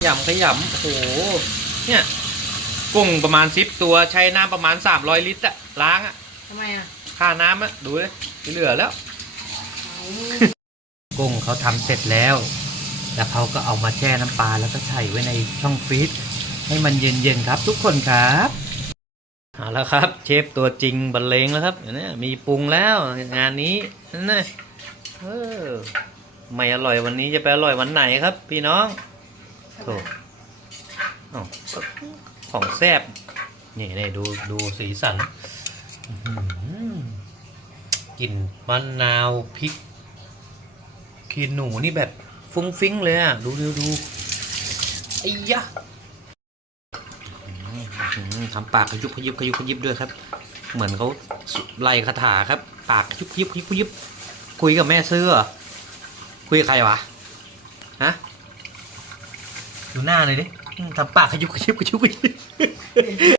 ขยำโอ้โหเนี่ยกุ้งประมาณ10 ตัวใช้น้ำประมาณ300 ลิตรอะล้างอะ ทำไมอ่ะ ค่าน้ำอะดูเลยไม่เหลือแล้ว กุ้งเขาทำเสร็จแล้วแล้วเขาก็เอามาแช่น้ำปลาแล้วก็ใส่ไว้ในช่องฟรีซให้มันเย็นๆครับทุกคนครับเอาแล้วครับเชฟตัวจริงบรรเลงแล้วครับเนี่ยมีปรุงแล้วงานนี้นั่นนะไม่อร่อยวันนี้จะไปอร่อยวันไหนครับพี่น้องโถอ้าวของแซ่บนี่ดูสีสันกลิ่นมะนาวพริกขี้หนูนี่แบบฟุ้งฟิ้งเลยอ่ะดูไอ้ยะทำปากขยุบด้วยครับเหมือนเขาไล่คาถาครับปากขยุบคุยกับแม่ซื้อเหรอคุยกับใครวะฮะดูหน้าเลยดิทำปากขยุบ